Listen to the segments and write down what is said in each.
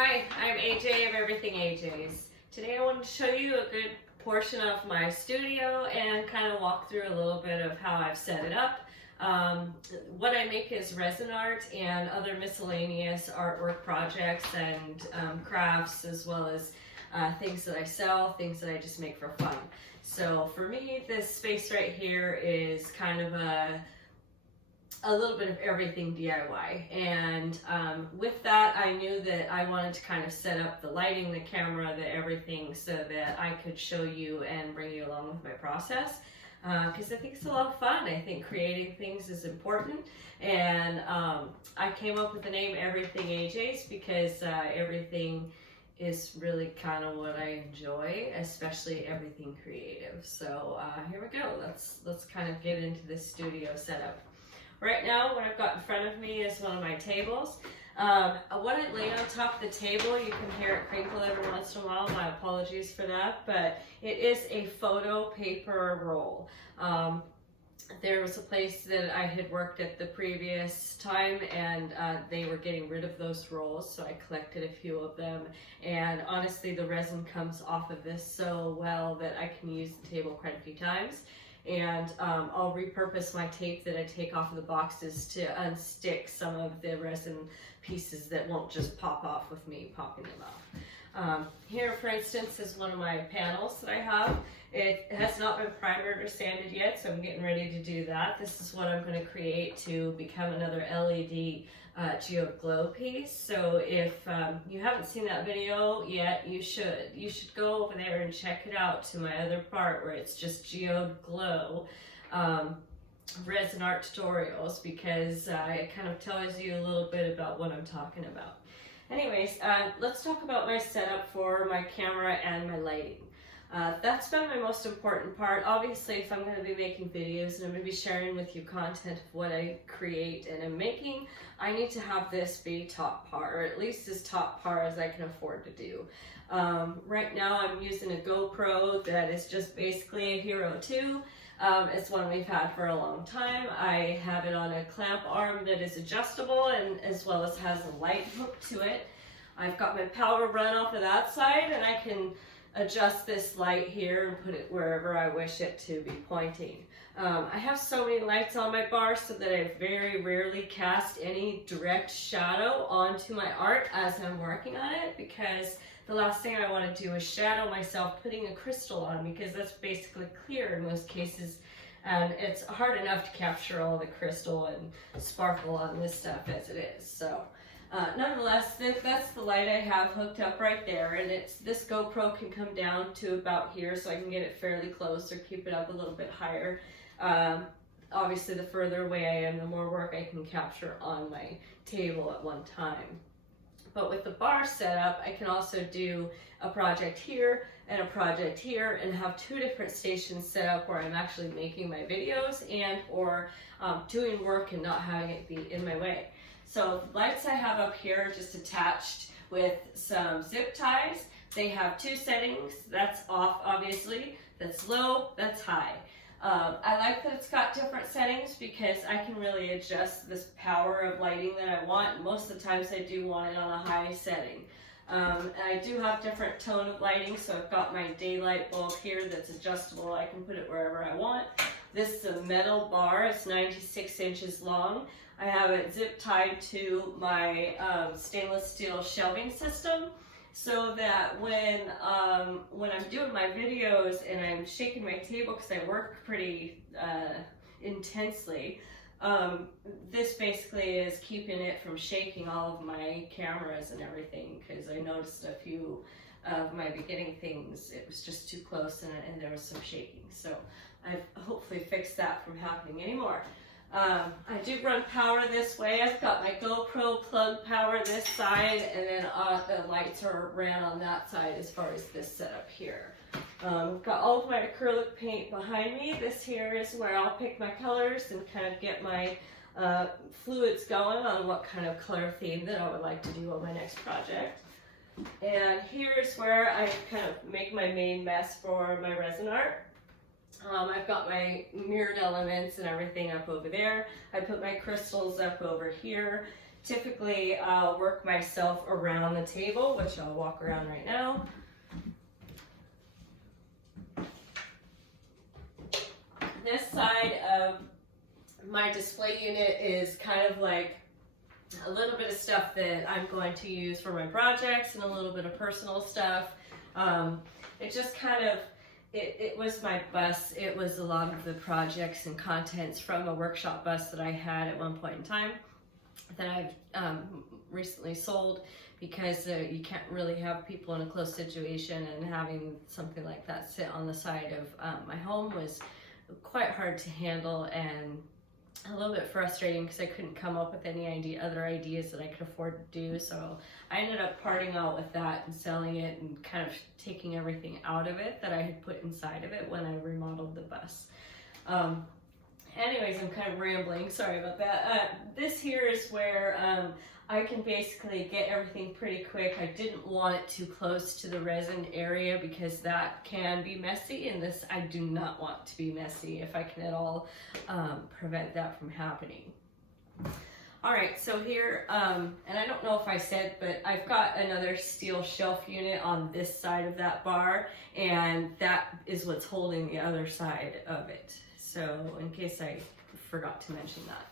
Hi, I'm AJ of EverythingAJ's. Today I wanted to show you a good portion of my studio and kind of walk through a little bit of how I've set it up. What I make is resin art and other miscellaneous artwork projects and crafts, as well as things that I sell, things that I just make for fun. So for me, this space right here is kind of a little bit of everything DIY, and with that I knew that I wanted to kind of set up the lighting, the camera, the everything, so that I could show you and bring you along with my process, because I think it's a lot of fun. I think creating things is important, and I came up with the name EverythingAJ's because everything is really kind of what I enjoy, especially everything creative. So here we go. Let's kind of get into this studio setup. Right now, what I've got in front of me is one of my tables. What I laid on top of the table, you can hear it crinkle every once in a while. My apologies for that, but it is a photo paper roll. There was a place that I had worked at the previous time, and they were getting rid of those rolls, so I collected a few of them. And honestly, the resin comes off of this so well that I can use the table quite a few times. And I'll repurpose my tape that I take off of the boxes to unstick some of the resin pieces that won't just pop off with me popping them off. Here, for instance, is one of my panels that I have. It has not been primered or sanded yet, so I'm getting ready to do that. This is what I'm going to create to become another LED geode glow piece. So if you haven't seen that video yet, you should go over there and check it out to my other part where it's just geode glow resin art tutorials, because it kind of tells you a little bit about what I'm talking about. Anyways, let's talk about my setup for my camera and my lighting. That's been my most important part. Obviously, if I'm going to be making videos and I'm going to be sharing with you content of what I create and am making, I need to have this be top par, or at least as top par as I can afford to do. Right now I'm using a Gopro that is just basically a Hero 2. It's one we've had for a long time. I have it on a clamp arm that is adjustable, and as well as has a light hook to it. I've got my power run off of that side, and I can adjust this light here and put it wherever I wish it to be pointing. I have so many lights on my bar so that I very rarely cast any direct shadow onto my art as I'm working on it, because the last thing I want to do is shadow myself putting a crystal on, because that's basically clear in most cases, and it's hard enough to capture all the crystal and sparkle on this stuff as it is. So nonetheless, that's the light I have hooked up right there, and this GoPro can come down to about here, so I can get it fairly close or keep it up a little bit higher. Obviously, the further away I am, the more work I can capture on my table at one time. But with the bar setup, I can also do a project here and a project here, and have two different stations set up where I'm actually making my videos and or doing work and not having it be in my way. So the lights I have up here are just attached with some zip ties. They have two settings. That's off, obviously. That's low, that's high. I like that it's got different settings because I can really adjust this power of lighting that I want. Most of the times I do want it on a high setting. I do have different tone of lighting, so I've got my daylight bulb here that's adjustable. I can put it wherever I want. This is a metal bar. It's 96 inches long. I have it zip tied to my stainless steel shelving system, so that when I'm doing my videos and I'm shaking my table because I work pretty intensely, this basically is keeping it from shaking all of my cameras and everything, because I noticed a few of my beginning things, it was just too close and there was some shaking. So I've hopefully fixed that from happening anymore. I do run power this way. I've got my GoPro plug power this side, and then the lights are ran on that side as far as this setup here. I've got all of my acrylic paint behind me. This here is where I'll pick my colors and kind of get my fluids going on what kind of color theme that I would like to do on my next project. And here's where I kind of make my main mess for my resin art. I've got my mirrored elements and everything up over there. I put my crystals up over here typically I'll work myself around the table, which I'll walk around right now. This side of my display unit is kind of like a little bit of stuff that I'm going to use for my projects and a little bit of personal stuff. It just kind of, it was my bus. It was a lot of the projects and contents from a workshop bus that I had at one point in time that I've recently sold, because you can't really have people in a close situation, and having something like that sit on the side of my home was quite hard to handle and a little bit frustrating because I couldn't come up with any other ideas that I could afford to do. So I ended up parting out with that and selling it and kind of taking everything out of it that I had put inside of it when I remodeled the bus. Anyways, I'm kind of rambling, sorry about that. This here is where I can basically get everything pretty quick. I didn't want it too close to the resin area because that can be messy, and this I do not want to be messy if I can at all prevent that from happening. All right, so here, and I don't know if I said, but I've got another steel shelf unit on this side of that bar, and that is what's holding the other side of it. So in case I forgot to mention that.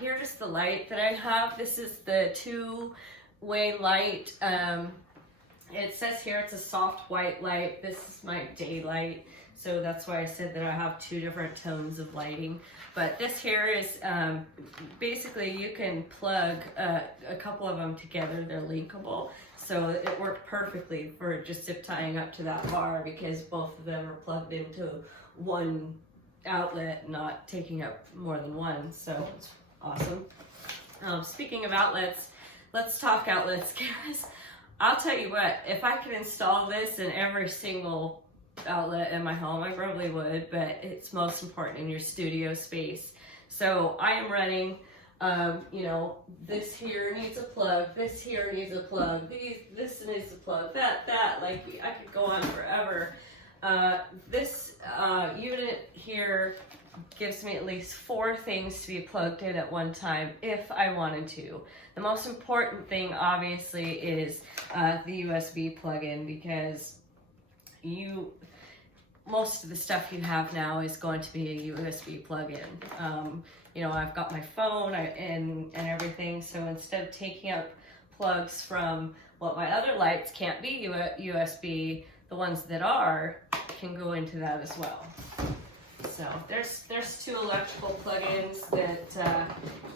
Here's the light that I have. This is the two-way light. It says here it's a soft white light. This is my daylight, so that's why I said that I have two different tones of lighting. But this here is basically you can plug a couple of them together. They're linkable, so it worked perfectly for just zip tying up to that bar because both of them are plugged into one outlet, not taking up more than one. So it's awesome. Speaking of outlets, let's talk outlets, guys. I'll tell you what, if I could install this in every single outlet in my home, I probably would, but it's most important in your studio space. So I am running, you know, this here needs a plug, this here needs a plug, this needs a plug, that, like I could go on forever. This unit here gives me at least 4 things to be plugged in at one time if I wanted to. The most important thing obviously is the USB plug-in, because most of the stuff you have now is going to be a USB plug-in. You know, I've got my phone and everything, so instead of taking up plugs from what my other lights can't be USB, the ones that are can go into that as well. So there's 2 electrical plug-ins that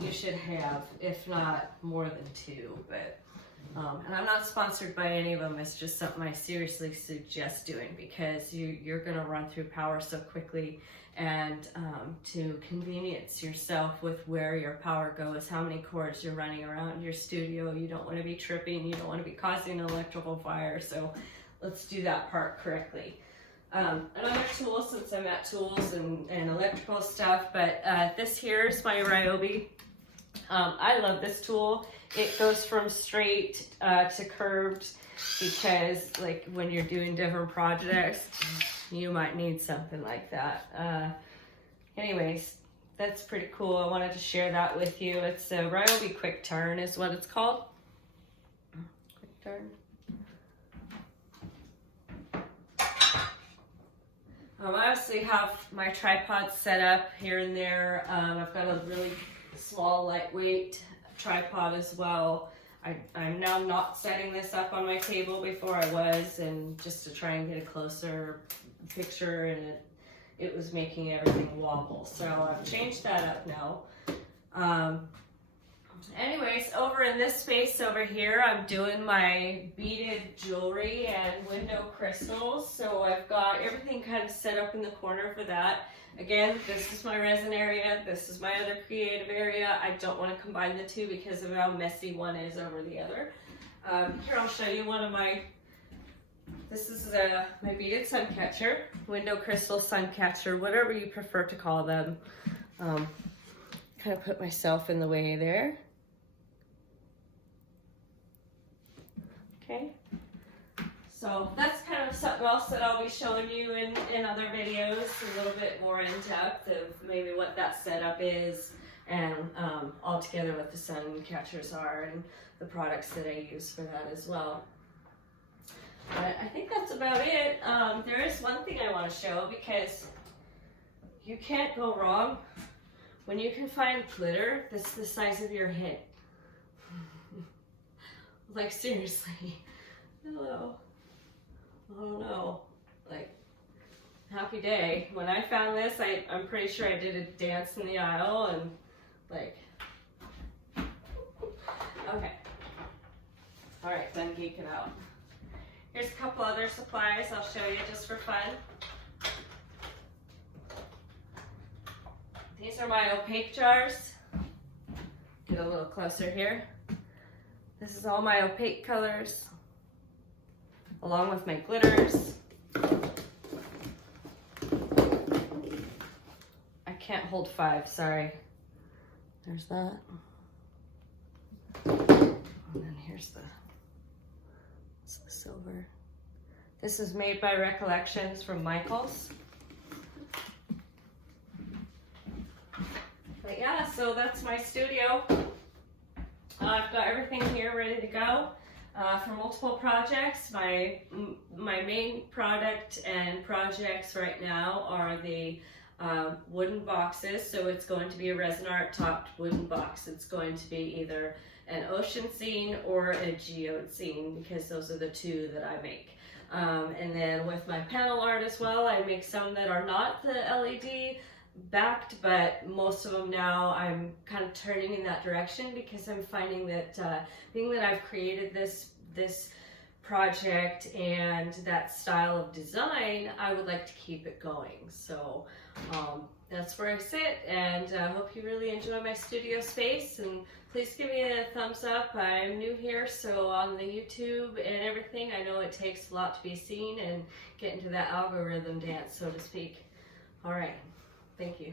you should have, if not more than 2. But and I'm not sponsored by any of them. It's just something I seriously suggest doing, because you're gonna run through power so quickly, and to convenience yourself with where your power goes, how many cords you're running around your studio. You don't want to be tripping. You don't want to be causing an electrical fire. So let's do that part correctly. Another tool, since I'm at tools and electrical stuff, but this here is my Ryobi. I love this tool. It goes from straight to curved, because like when you're doing different projects, you might need something like that. Anyways, that's pretty cool. I wanted to share that with you. It's a Ryobi Quick Turn is what it's called. Quick Turn. I obviously have my tripod set up here and there. I've got a really small, lightweight tripod as well. I'm now not setting this up on my table before I was, and just to try and get a closer picture, and it was making everything wobble. So I've changed that up now. Anyways, over in this space over here, I'm doing my beaded jewelry and window crystals. So I've got everything kind of set up in the corner for that. Again, this is my resin area. This is my other creative area. I don't want to combine the two because of how messy one is over the other. Here, I'll show you one of my, this is my beaded sun catcher, window crystal sun catcher, whatever you prefer to call them. Kind of put myself in the way there. Okay, so that's kind of something else that I'll be showing you in other videos, a little bit more in depth of maybe what that setup is and all together what the sun catchers are and the products that I use for that as well. But I think that's about it. There is one thing I want to show, because you can't go wrong when you can find glitter that's the size of your head. Like, seriously. Hello. Oh no. Like, happy day. When I found this, I'm pretty sure I did a dance in the aisle and like, okay. All right, done geeking out. Here's a couple other supplies I'll show you just for fun. These are my opaque jars. Get a little closer here. This is all my opaque colors, along with my glitters. I can't hold 5, sorry. There's that. And then here's the silver. This is made by Recollections from Michael's. But yeah, so that's my studio. I've got everything here ready to go for multiple projects. My main product and projects right now are the wooden boxes. So it's going to be a Resin Art topped wooden box. It's going to be either an ocean scene or a geode scene, because those are the two that I make. And then with my panel art as well, I make some that are not the LED backed, but most of them now I'm kind of turning in that direction, because I'm finding that being that I've created this project and that style of design, I would like to keep it going. So that's where I sit, and I hope you really enjoy my studio space, and please give me a thumbs up. I'm new here, so on the YouTube and everything, I know it takes a lot to be seen and get into that algorithm dance, so to speak. All right. Thank you.